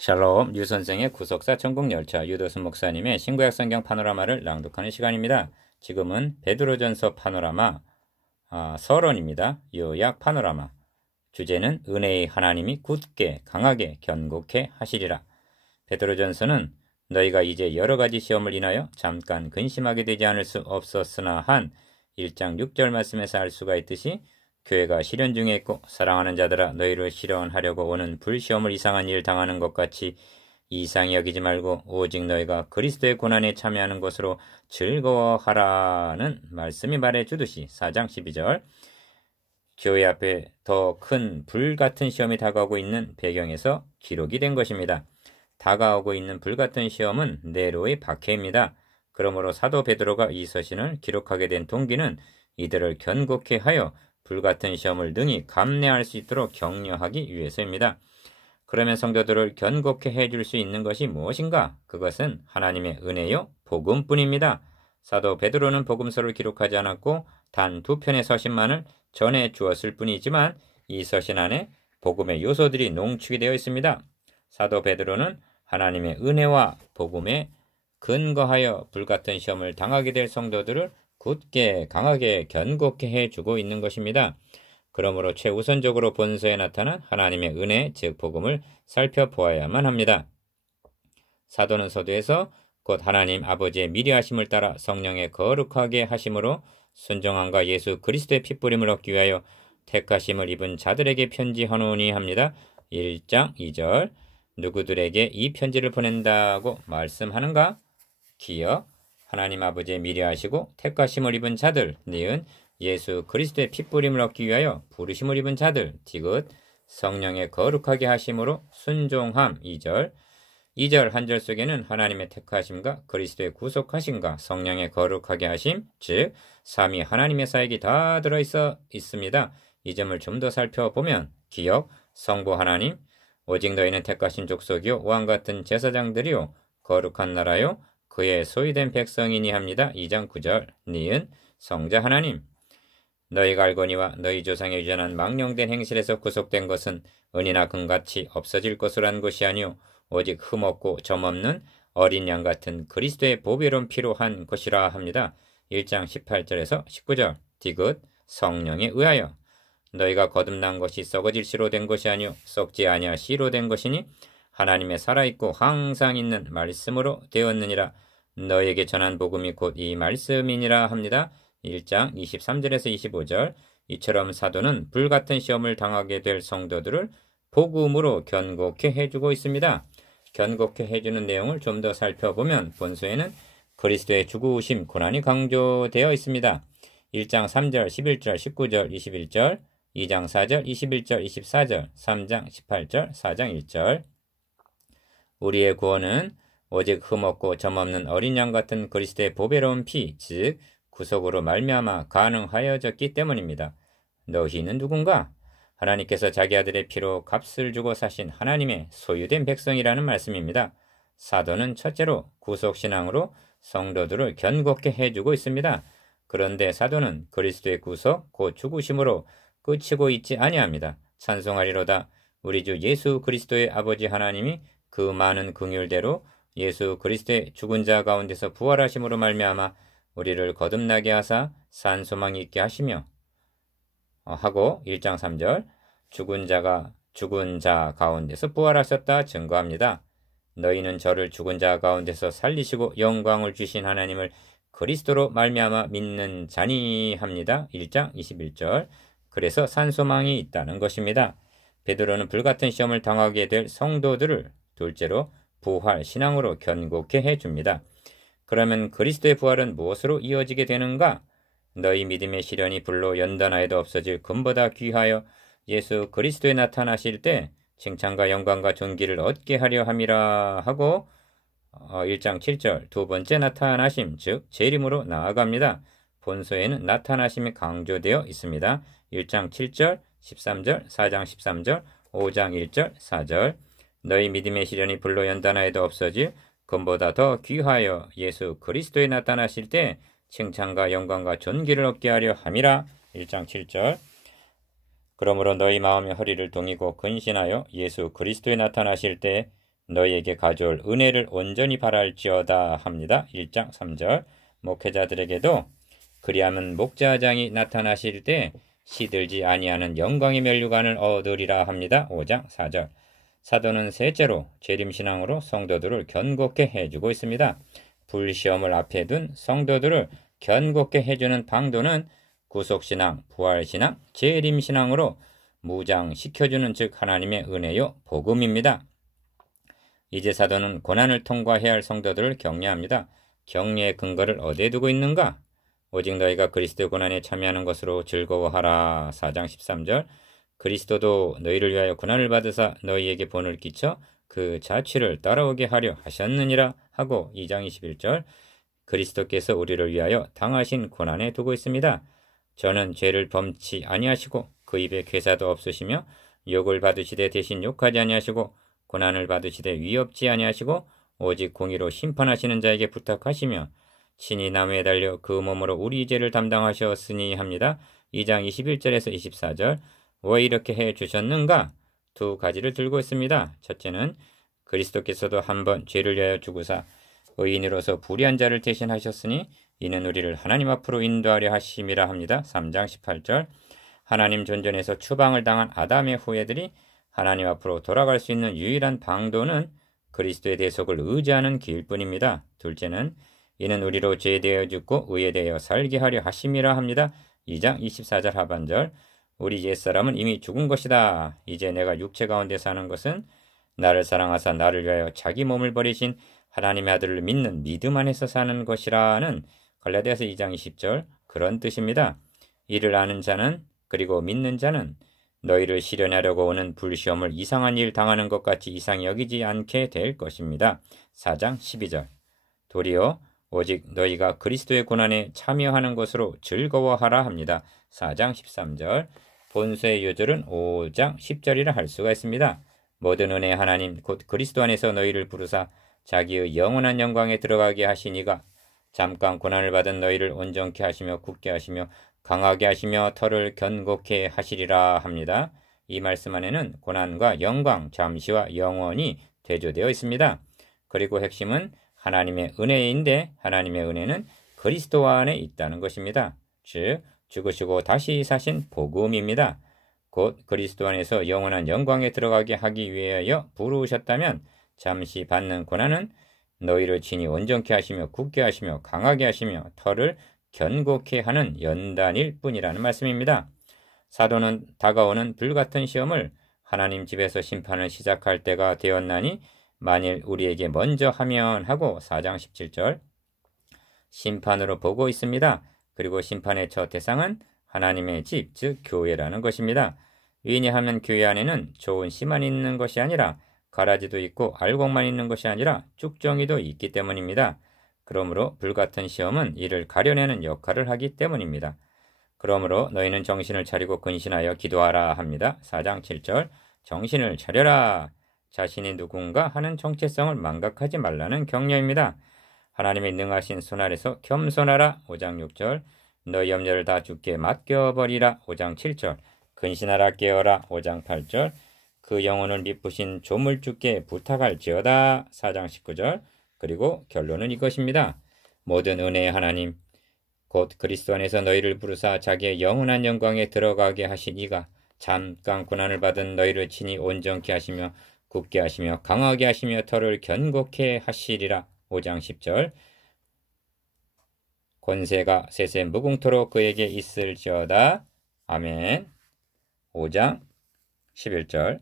샬롬, 유선생의 구속사 천국열차 유도순 목사님의 신구약 성경 파노라마를 낭독하는 시간입니다. 지금은 베드로전서 파노라마 서론입니다. 요약 파노라마. 주제는 은혜의 하나님이 굳게 강하게 견고케 하시리라. 베드로전서는 너희가 이제 여러가지 시험을 인하여 잠깐 근심하게 되지 않을 수 없었으나 한 1장 6절 말씀에서 알 수가 있듯이 교회가 시련 중에 있고 사랑하는 자들아 너희를 시련하려고 오는 불시험을 이상한 일 당하는 것 같이 이상히 여기지 말고 오직 너희가 그리스도의 고난에 참여하는 것으로 즐거워하라는 말씀이 말해주듯이 4장 12절 교회 앞에 더 큰 불같은 시험이 다가오고 있는 배경에서 기록이 된 것입니다. 다가오고 있는 불같은 시험은 네로의 박해입니다. 그러므로 사도 베드로가 이 서신을 기록하게 된 동기는 이들을 견고케 하여 불같은 시험을 능히 감내할 수 있도록 격려하기 위해서입니다. 그러면 성도들을 견고케 해줄 수 있는 것이 무엇인가? 그것은 하나님의 은혜요 복음뿐입니다. 사도 베드로는 복음서를 기록하지 않았고 단 2편의 서신만을 전해 주었을 뿐이지만 이 서신 안에 복음의 요소들이 농축이 되어 있습니다. 사도 베드로는 하나님의 은혜와 복음에 근거하여 불같은 시험을 당하게 될 성도들을 굳게 강하게 견고케 해주고 있는 것입니다. 그러므로 최우선적으로 본서에 나타난 하나님의 은혜 즉 복음을 살펴보아야만 합니다. 사도는 서두에서 곧 하나님 아버지의 미리하심을 따라 성령의 거룩하게 하심으로 순종함과 예수 그리스도의 핏부림을 얻기 위하여 택하심을 입은 자들에게 편지하노니 합니다. 1장 2절 누구들에게 이 편지를 보낸다고 말씀하는가? 기억 하나님 아버지의 미리하시고 택하심을 입은 자들 니은 예수 그리스도의 핏부림을 얻기 위하여 부르심을 입은 자들 디귿 성령의 거룩하게 하심으로 순종함 2절 2절 한 절 속에는 하나님의 택하심과 그리스도의 구속하심과 성령의 거룩하게 하심 즉 삼위 하나님의 사역이 다 들어있어 있습니다. 이 점을 좀 더 살펴보면 기억 성부 하나님 오직 너희는 택하신 족속이요 왕같은 제사장들이요 거룩한 나라요 그의 소유된 백성이니 합니다. 2장 9절 니은 성자 하나님 너희가 알거니와 너희 조상의 유전한 망령된 행실에서 구속된 것은 은이나 금같이 없어질 것으로 한 것이 아니요 오직 흠없고 점없는 어린 양 같은 그리스도의 보배로운 피로 한 것이라 합니다. 1장 18절에서 19절 디귿 성령에 의하여 너희가 거듭난 것이 썩어질 씨로 된 것이 아니요 썩지 아니하 씨로 된 것이니 하나님의 살아있고 항상 있는 말씀으로 되었느니라. 너에게 전한 복음이 곧 이 말씀이니라 합니다. 1장 23절에서 25절 이처럼 사도는 불같은 시험을 당하게 될 성도들을 복음으로 견고케 해주고 있습니다. 견고케 해주는 내용을 좀 더 살펴보면 본서에는 그리스도의 죽으심 고난이 강조되어 있습니다. 1장 3절 11절 19절 21절 2장 4절 21절 24절 3장 18절 4장 1절 우리의 구원은 오직 흠없고 점없는 어린 양 같은 그리스도의 보배로운 피, 즉 구속으로 말미암아 가능하여졌기 때문입니다. 너희는 누군가? 하나님께서 자기 아들의 피로 값을 주고 사신 하나님의 소유된 백성이라는 말씀입니다. 사도는 첫째로 구속신앙으로 성도들을 견고케 해주고 있습니다. 그런데 사도는 그리스도의 구속, 곧 죽으심으로 끝이고 있지 아니합니다. 찬송하리로다. 우리 주 예수 그리스도의 아버지 하나님이 그 많은 긍휼대로 예수 그리스도의 죽은 자 가운데서 부활하심으로 말미암아 우리를 거듭나게 하사 산 소망이 있게 하시며 하고 1장 3절 죽은 자 가운데서 부활하셨다 증거합니다. 너희는 저를 죽은 자 가운데서 살리시고 영광을 주신 하나님을 그리스도로 말미암아 믿는 자니 합니다. 1장 21절 그래서 산 소망이 있다는 것입니다. 베드로는 불같은 시험을 당하게 될 성도들을 둘째로 부활 신앙으로 견고케 해줍니다. 그러면 그리스도의 부활은 무엇으로 이어지게 되는가? 너희 믿음의 시련이 불로 연단하여도 없어질 금보다 귀하여 예수 그리스도에 나타나실 때 칭찬과 영광과 존귀를 얻게 하려 함이라 하고 1장 7절 두 번째 나타나심 즉 재림으로 나아갑니다. 본서에는 나타나심이 강조되어 있습니다. 1장 7절 13절 4장 13절 5장 1절 4절 너희 믿음의 시련이 불로 연단하여도 없어질 금보다 더 귀하여 예수 그리스도에 나타나실 때 칭찬과 영광과 존귀를 얻게 하려 함이라. 1장 7절 그러므로 너희 마음의 허리를 동이고 근신하여 예수 그리스도에 나타나실 때 너희에게 가져올 은혜를 온전히 바랄지어다 합니다. 1장 3절. 목회자들에게도 그리하면 목자장이 나타나실 때 시들지 아니하는 영광의 면류관을 얻으리라 합니다. 5장 4절. 사도는 셋째로 재림신앙으로 성도들을 견고케 해주고 있습니다. 불시험을 앞에 둔 성도들을 견고케 해주는 방도는 구속신앙, 부활신앙, 재림신앙으로 무장시켜주는 즉 하나님의 은혜요 복음입니다. 이제 사도는 고난을 통과해야 할 성도들을 격려합니다. 격려의 근거를 어디에 두고 있는가? 오직 너희가 그리스도의 고난에 참여하는 것으로 즐거워하라. 4장 13절. 그리스도도 너희를 위하여 고난을 받으사 너희에게 본을 끼쳐 그 자취를 따라오게 하려 하셨느니라 하고 2장 21절. 그리스도께서 우리를 위하여 당하신 고난에 두고 있습니다. 저는 죄를 범치 아니하시고 그 입에 괴사도 없으시며 욕을 받으시되 대신 욕하지 아니하시고 고난을 받으시되 위협지 아니하시고 오직 공의로 심판하시는 자에게 부탁하시며 친히 나무에 달려 그 몸으로 우리 죄를 담당하셨으니 합니다. 2장 21절에서 24절. 왜 이렇게 해주셨는가? 두 가지를 들고 있습니다. 첫째는 그리스도께서도 한번 죄를 위하여 죽으사 의인으로서 불의한 자를 대신하셨으니 이는 우리를 하나님 앞으로 인도하려 하심이라 합니다. 3장 18절. 하나님 존전에서 추방을 당한 아담의 후예들이 하나님 앞으로 돌아갈 수 있는 유일한 방도는 그리스도의 대속을 의지하는 길뿐입니다. 둘째는 이는 우리로 죄에 대하여 죽고 의에 대하여 살게 하려 하심이라 합니다. 2장 24절 하반절. 우리 옛사람은 이미 죽은 것이다. 이제 내가 육체 가운데 사는 것은 나를 사랑하사 나를 위하여 자기 몸을 버리신 하나님의 아들을 믿는 믿음 안에서 사는 것이라는 갈라디아서 2장 20절 그런 뜻입니다. 이를 아는 자는 그리고 믿는 자는 너희를 시련하려고 오는 불시험을 이상한 일 당하는 것 같이 이상히 여기지 않게 될 것입니다. 4장 12절. 도리어 오직 너희가 그리스도의 고난에 참여하는 것으로 즐거워하라 합니다. 4장 13절. 본서의 요절은 5장 10절이라 할 수가 있습니다. 모든 은혜 하나님 곧 그리스도 안에서 너희를 부르사 자기의 영원한 영광에 들어가게 하시니가 잠깐 고난을 받은 너희를 온전케 하시며 굳게 하시며 강하게 하시며 털을 견고케 하시리라 합니다. 이 말씀 안에는 고난과 영광, 잠시와 영원히 대조되어 있습니다. 그리고 핵심은 하나님의 은혜인데 하나님의 은혜는 그리스도 안에 있다는 것입니다. 즉 죽으시고 다시 사신 복음입니다. 곧 그리스도 안에서 영원한 영광에 들어가게 하기 위하여 부르셨다면 잠시 받는 고난은 너희를 친히 온전케 하시며 굳게 하시며 강하게 하시며 털을 견고케 하는 연단일 뿐이라는 말씀입니다. 사도는 다가오는 불같은 시험을 하나님 집에서 심판을 시작할 때가 되었나니 만일 우리에게 먼저 하면 하고 4장 17절 심판으로 보고 있습니다. 그리고 심판의 첫 대상은 하나님의 집, 즉 교회라는 것입니다. 왜냐하면 교회 안에는 좋은 씨만 있는 것이 아니라 가라지도 있고 알곡만 있는 것이 아니라 쭉정이도 있기 때문입니다. 그러므로 불같은 시험은 이를 가려내는 역할을 하기 때문입니다. 그러므로 너희는 정신을 차리고 근신하여 기도하라 합니다. 4장 7절 정신을 차려라. 자신이 누군가 하는 정체성을 망각하지 말라는 격려입니다. 하나님의 능하신 손 아래서 겸손하라. 5장 6절 너희 염려를 다 주께 맡겨버리라. 5장 7절 근신하라 깨어라. 5장 8절 그 영혼을 미쁘신 조물주께 부탁할지어다. 4장 19절 그리고 결론은 이것입니다. 모든 은혜의 하나님 곧 그리스도 안에서 너희를 부르사 자기의 영원한 영광에 들어가게 하신 이가 잠깐 고난을 받은 너희를 친히 온전케 하시며 굳게 하시며 강하게 하시며 털을 견고케 하시리라. 5장 10절 권세가 세세 무궁토록 그에게 있을지어다. 아멘. 5장 11절